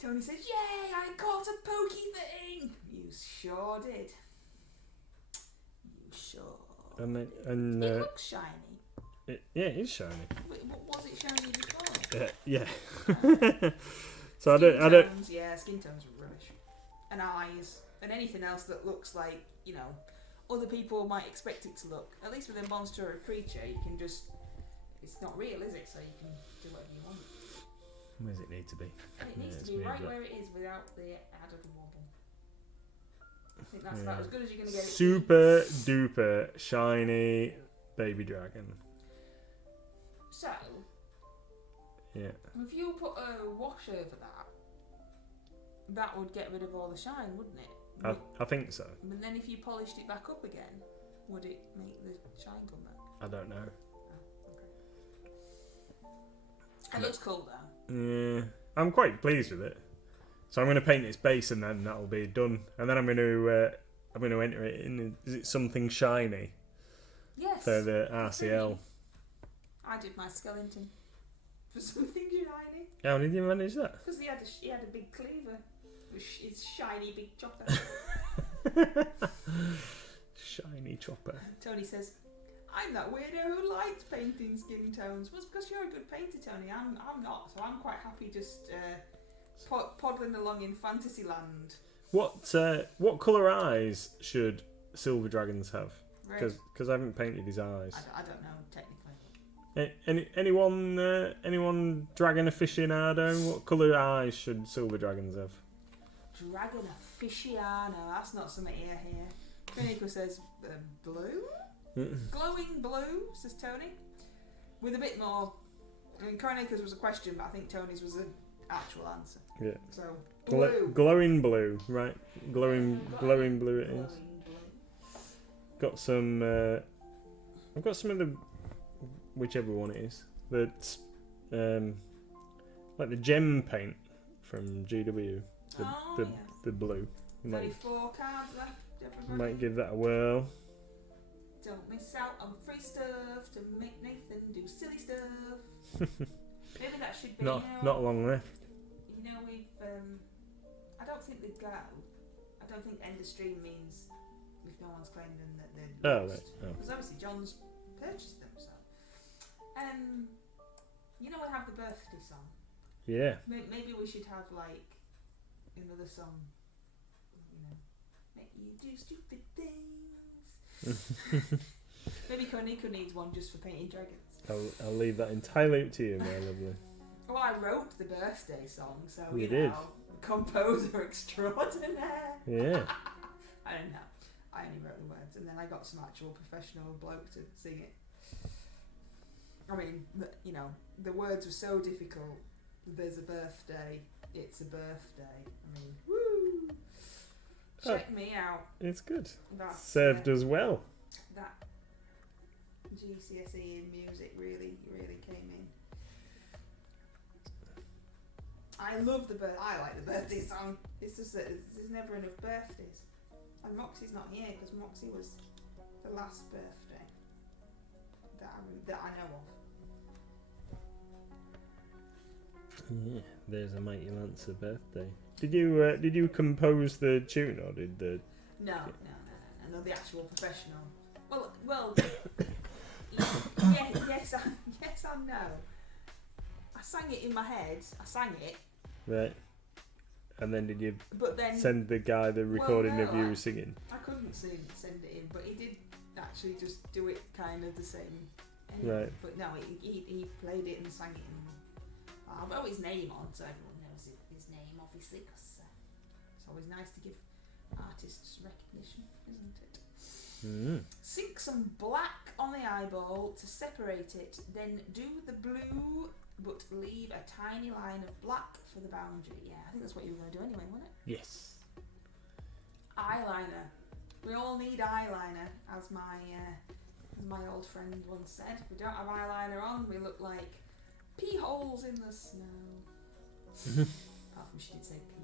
Tony says, yay, I caught a pokey thing! You sure did. You sure. And it looks shiny. it is shiny. Wait, was it shiny before? Yeah. So I don't. Yeah, skin tones are rubbish. And eyes. And anything else that looks like, you know, other people might expect it to look. At least with a monster or a creature, you can just... It's not real, is it? So you can do whatever you want. Where does it need to be? And it needs it's to be right moved up. where it is without the added wobble. I think that's about as good as you're going to get it. Super duper shiny baby dragon. So, Yeah. if you put a wash over that would get rid of all the shine, wouldn't it? I think so. But then if you polished it back up again, would it make the shine come back? I don't know. It looks cool though. Yeah, I'm quite pleased with it. So I'm going to paint its base, and then that'll be done. And then I'm going to enter it in. Is it something shiny Yes. for the RCL? I did my skeleton for something shiny. How did you manage that? Because he had a big cleaver. His shiny big chopper. Shiny chopper. Tony says, I'm that weirdo who likes painting skin tones. Well, it's because you're a good painter, Tony. I'm not, so I'm quite happy just poddling along in Fantasyland. What colour eyes should silver dragons have? Red. Because I haven't painted his eyes. I don't know technically. Anyone dragon aficionado? What colour eyes should silver dragons have? Dragon aficionado. That's not something here. Clinical says blue. Glowing blue, says Tony. With a bit more. I mean, Cornica's was a question, but I think Tony's was an actual answer. Yeah. So blue. Glowing blue, right? Glowing blue it is. Glowing blue. Got some. I've got some of the, whichever one it is. That's like the gem paint from GW. The blue. 34 cards left. Everybody. Might give that a whirl. Don't miss out on free stuff to make Nathan do silly stuff. Maybe that should be. Not long left. You know, we've. I don't think they'd go. I don't think end of stream means if no one's claimed them that they're lost. Right. Because obviously John's purchased them, so. You know, we have the birthday song. Yeah. Maybe we should have like another song. You know, make you do stupid things. Maybe Koniko needs one just for painting dragons. I'll leave that entirely up to you, my lovely. Well, I wrote the birthday song, so You you did. know, composer extraordinaire. Yeah. I don't know. I only wrote the words, and then I got some actual professional bloke to sing it. I mean, you know, the words were so difficult. There's a birthday. It's a birthday. I mean, woo! Check me out. It's good. That's, Served us well. That GCSE in music really came in. I love I like the birthday song. It's just that there's never enough birthdays. And Moxie's not here because Moxie was the last birthday that I know of. Yeah, there's a Mighty Lancer birthday. Did you compose the tune, or did the? No, the actual professional. Well, yes and no. I sang it in my head. I sang it. Right. And then did you but then, send the guy the recording of you singing? I couldn't send it in, but he did actually just do it kind of the same. Anyway. Right. But no, he played it and sang it. And I wrote his name on, so everyone knows his name, obviously, because it's always nice to give artists recognition, isn't it? Sink some black on the eyeball to separate it, then do the blue, but leave a tiny line of black for the boundary. Yeah, I think that's what you were going to do anyway, wasn't it? Yes. Eyeliner. We all need eyeliner, as my old friend once said. If we don't have eyeliner on, we look like pea holes in the snow. Apart from she did say pea.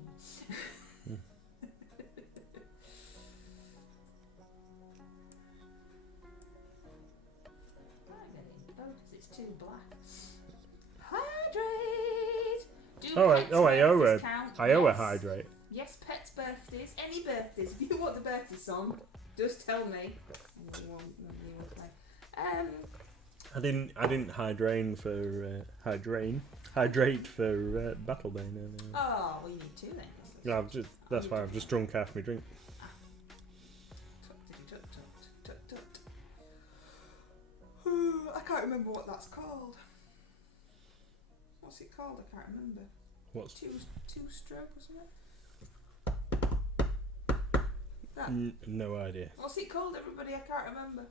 It's too black. Hydrate! I owe a hydrate. Yes, pets' birthdays, any birthdays. If you want the birthday song, just tell me. We won't play. I didn't hydrate for Battle Day. No. Oh, well, you need two then. No, that's why I've just drunk half my drink. I can't remember what that's called. What's it called? I can't remember. What's two-stroke or something? That. No idea. What's it called, everybody? I can't remember.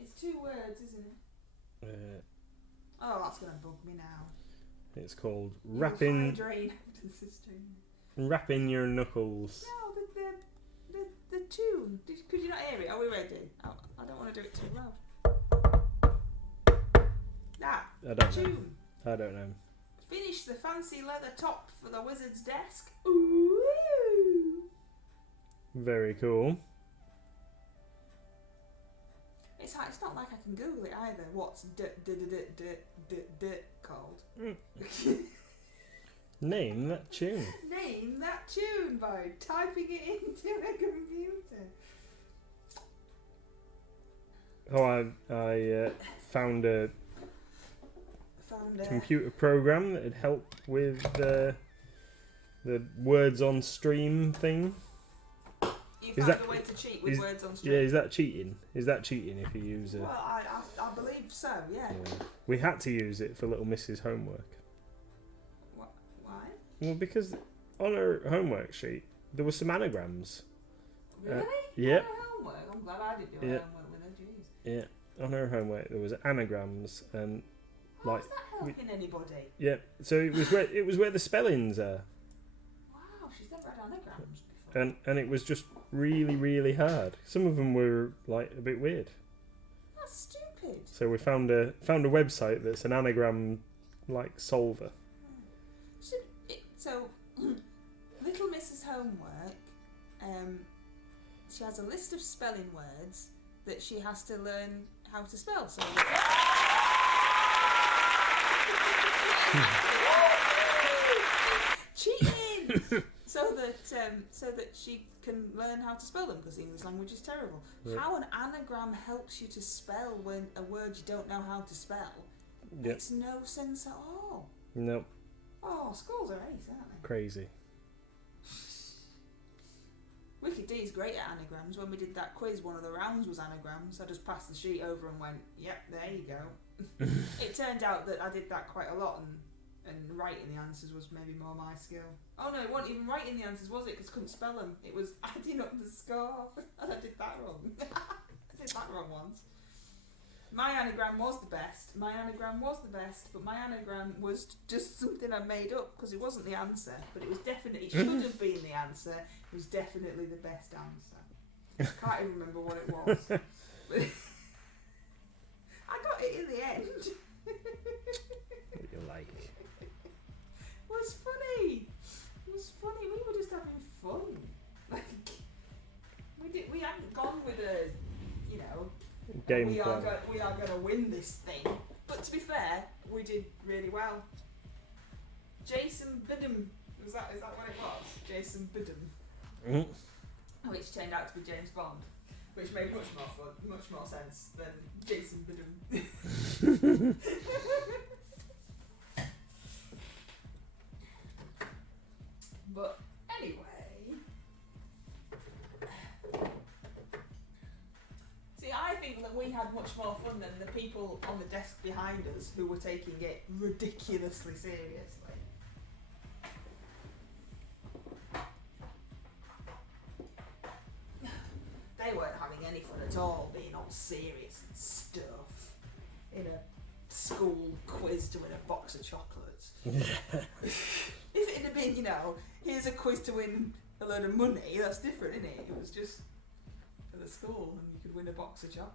It's 2 words, isn't it? Oh, that's gonna bug me now. It's called wrapping your knuckles. No, the tune. Could you not hear it? Are we ready? I don't want to do it too loud. That I don't know. tune. I don't know. Finish the fancy leather top for the wizard's desk. Ooh. Very cool. It's not like I can Google it either. What's called? Name that tune. Name that tune by typing it into a computer. Oh, I found a computer program that would help with the words on stream thing. You found a way to cheat with words on stream? Yeah, is that cheating? Is that cheating if you use it? Well, I believe so, yeah. We had to use it for little Miss's homework. Why? Well, because on her homework sheet there were some anagrams. Really? Yep. On her homework? I'm glad I didn't do her homework with her, jeez. Yeah, on her homework there was anagrams and How's that helping anybody? Yeah, so it was where the spellings are. Wow, she's never had anagrams before. And it was just really, really hard. Some of them were like a bit weird. That's stupid. So we found a website that's an anagram like solver. So little Mrs. Homework, she has a list of spelling words that she has to learn how to spell. So cheating. So that she can learn how to spell them, because the English language is terrible. Yep. How an anagram helps you to spell when a word you don't know how to spell makes no sense at all. Nope. Oh, schools are ace, aren't they? Crazy. Wicked D's great at anagrams. When we did that quiz, one of the rounds was anagrams. I just passed the sheet over and went, yep, there you go. It turned out that I did that quite a lot, and writing the answers was maybe more my skill. Oh no, it wasn't even writing the answers, was it? Because I couldn't spell them. It was adding up the score, and I did that wrong. I did that wrong once. My anagram was the best, but my anagram was just something I made up, because it wasn't the answer, but it was definitely, it should have been the answer. It was definitely the best answer. Can't even remember what it was. But I got it in the end. What you like? It was funny. It was funny. We were just having fun. Like, we hadn't gone with a, you know, Game we plan. are going to win this thing. But to be fair, we did really well. Jason Bidham, is that what it was? Jason Bidham, Mm-hmm. which turned out to be James Bond, which made much more sense than Jason Bidham. But anyway. See, I think that we had much more fun than the people on the desk behind us who were taking it ridiculously seriously. They weren't having any fun at all, being all serious and stuff in a school quiz to win a box of chocolates. If it had been, you know, here's a quiz to win a load of money, that's different, isn't it? It was just for the school and you could win a box of chocolates.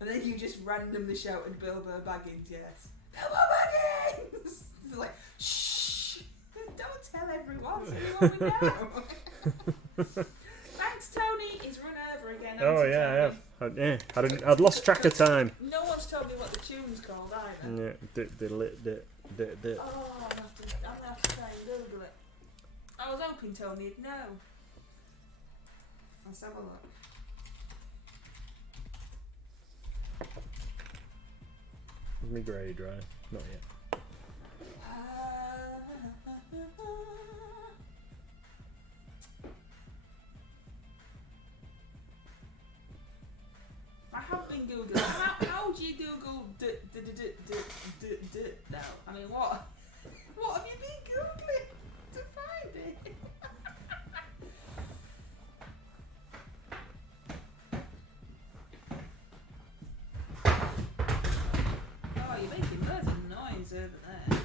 And then you just randomly shouted Bilbo Baggins, yes. Bilbo Baggins! It's like, shh! Don't tell everyone so you won't know. Thanks, Tony. He's run over again. Oh yeah, I have. I'd lost track of time. No one's told me what the tune's called either. Yeah, Oh, I'm gonna have to try and Google it. I was hoping Tony'd know. Let's have a look. Is my grey dry? Not yet. I have been Googling. How do you Google now? I mean, what have you been Googling to find it? Oh, you're making loads of noise over there.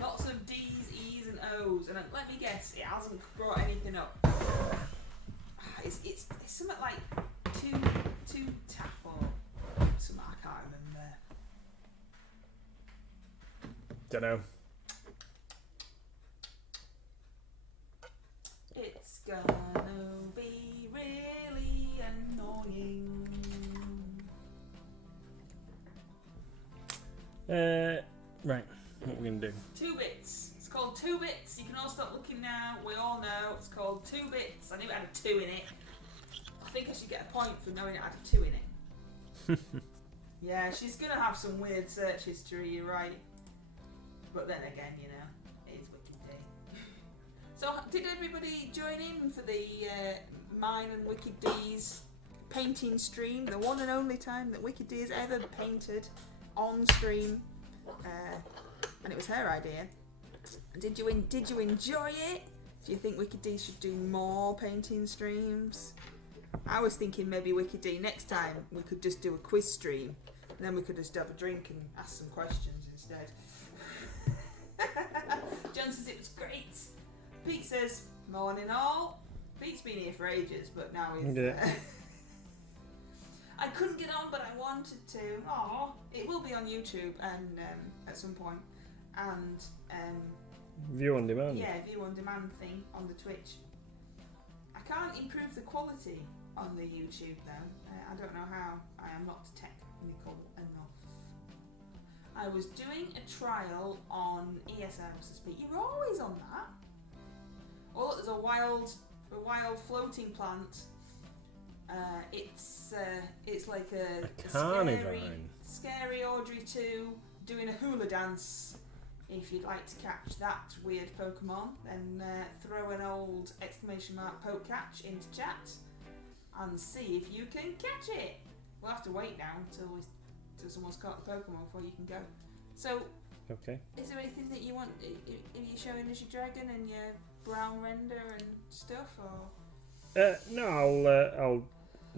Lots of D's, E's and O's, and let me guess, it hasn't brought anything up. It's something like two tap or something. I can't remember. Don't know. It's gonna be really annoying. Right. What are we gonna do? 2 bits. It's called 2 bits. You can all stop looking now. We all know it's called 2 bits. I knew it had a 2 in it. I think I should get a point for knowing it had a 2 in it. Yeah, she's gonna have some weird search history. You're right. But then again, you know, it is Wicked Day. So, did everybody join in for the mine and Wicked D's painting stream? The one and only time that Wicked D has ever painted on stream, and it was her idea. Did you enjoy it? Do you think Wicked D should do more painting streams? I was thinking maybe Wicked D next time we could just do a quiz stream, and then we could just have a drink and ask some questions instead. John says it was great. Pete says morning all. Pete's been here for ages, but now he's. I couldn't get on, but I wanted to. Aww. It will be on YouTube and at some point, and View on demand. yeah, view on demand thing on the Twitch. I can't improve the quality on the YouTube though. I don't know how. I am not technical enough. I was doing a trial on ESM, so speak. You're always on that. Oh, look, there's a wild floating plant. It's like a scary Audrey 2 doing a hula dance. If you'd like to catch that weird Pokemon, then throw an old exclamation mark poke catch into chat and see if you can catch it. We'll have to wait now until someone's caught the Pokemon before you can go. So, okay. Is there anything that you want? Are you showing us your dragon and your brown render and stuff, or? No, I'll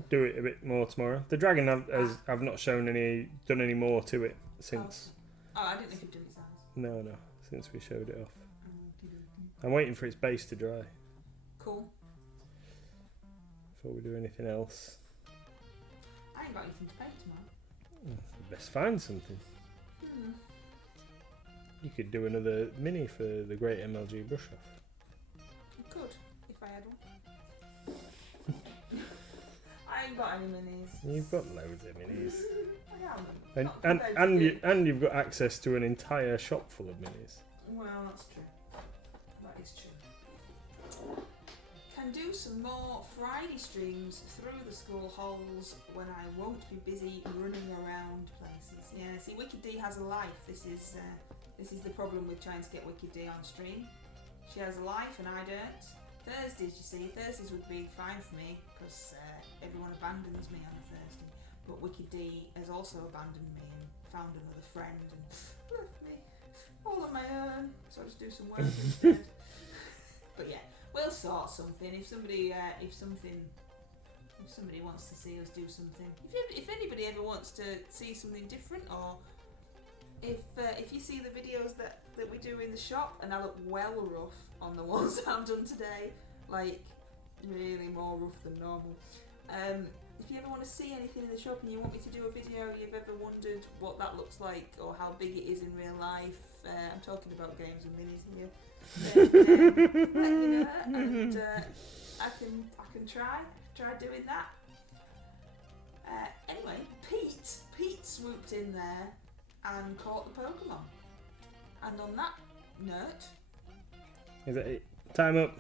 do it a bit more tomorrow. The dragon I've not done any more to it since. Oh, I didn't think you'd done it. No, since we showed it off. I'm waiting for its base to dry. Cool. Before we do anything else. I ain't got anything to paint tomorrow. Best find something. You could do another mini for the Great MLG Brush Off. I could, if I had one. I ain't got any minis. You've got loads of minis. I haven't. And you've got access to an entire shop full of minis. Well, that's true. That is true. Can do some more Friday streams through the school halls when I won't be busy running around places. Yeah, see, Wicked D has a life. This is the problem with trying to get Wicked D on stream. She has a life and I don't. Thursdays, you see, Thursdays would be fine for me because everyone abandons me on a Thursday. But Wicked D has also abandoned me and found another friend and left me all on my own. So I just do some work instead. But yeah, we'll sort something. If somebody wants to see us do something, if anybody ever wants to see something different, or if you see the videos that we do in the shop and I look well rough on the ones that I've done today, like really more rough than normal. If you ever want to see anything in the shop and you want me to do a video, you've ever wondered what that looks like or how big it is in real life, I'm talking about games and minis here, then, let me know and I can try doing that. Anyway, Pete swooped in there and caught the Pokemon. And on that note, is that it? Time up.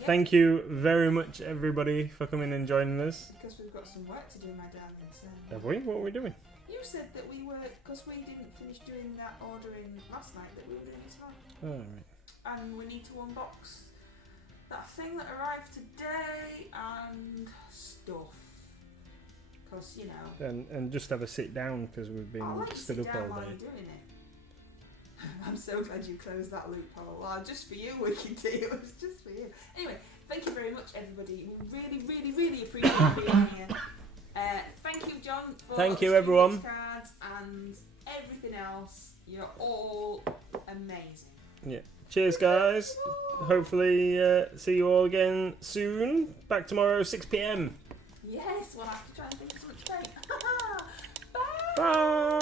yeah, Thank you very much, everybody, for coming and joining us. because we've got some work to do, my darling. So. Have we? What are we doing? You said that we were, because we didn't finish doing that ordering last night, that we were going to do tonight. Oh, right. And we need to unbox that thing that arrived today and stuff. Because, you know. And just have a sit down because we've been I'll let you stood sit up down all while day. you're doing it. I'm so glad you closed that loophole. Well, just for you, Wiki D. It was just for you. Anyway, thank you very much, everybody. We really, really, really appreciate being here. Thank you, John, for Thank you, the everyone. cards and everything else. You're all amazing. Yeah. Cheers, guys. Hopefully, see you all again soon. Back tomorrow, 6 p.m. Yes, we'll have to try and think of something to say. Bye. Bye.